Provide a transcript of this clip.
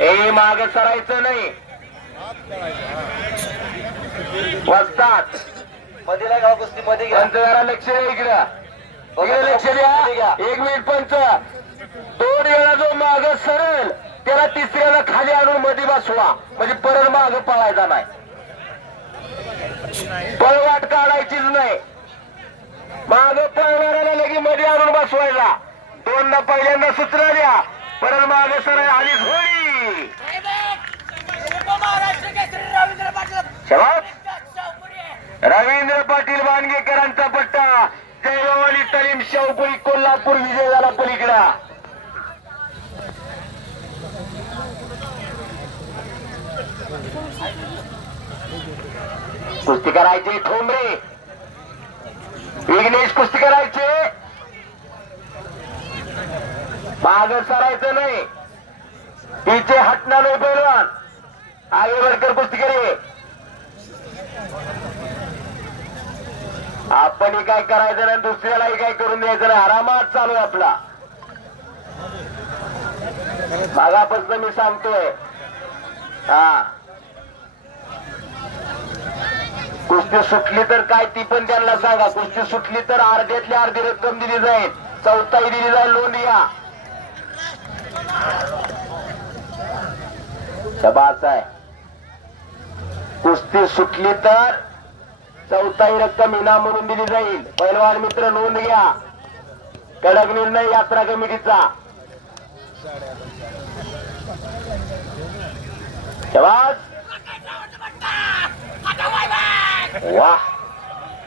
ए माग सरायचं नाही. वस्तात. मध्ये नाही गाव कुस्ती मध्ये पंच जरा लक्ष द्या इकडं. इकडे लक्ष द्या. एक मिनिट पंच. दोन वेळा जो माग सरळ त्याला तिसऱ्याला खाली आणून मध्ये बसवा. म्हणजे परत माग पळायचा नाही. पळवाट काढायचीच नाही. माग पळणाऱ्याला लगे मध्ये आणून बसवायला. दोनदा पहिल्यांदा सूचना द्या. परत माग सरळ आली जवाब रवींद्र पाटील बानगेकरांचा पट्टा. जयभवानी तलीम शाहपुरी कोल्हापूर विजय झाला पलीकडा. कुस्ती करायचे ठोंबरे. विघ्नेश कुस्ती करायचे. माग सरायचं नाही. तिचे हटणार नाही पैलवान आगेवरकर कुस्ती आपण काय करायचं नाही दुसऱ्यालाही काय करून द्यायचं नाही. आरामात चालू आपला. मागापासून मी सांगतोय. हा. कुस्ती सुटली तर काय ती पण त्यांना सांगा. कुस्ती सुटली तर अर्ध्यातली अर्धी रक्कम दिली जाईल. चौथाही दिली जाईल लोन या. शबास आहे कुस्ती सुटली तर चौथाही रक्कम इनाम म्हणून दिली जाईल. पैलवान मित्र नोंद घ्या. कडक निर्णय यात्रा कमिटीचा. वा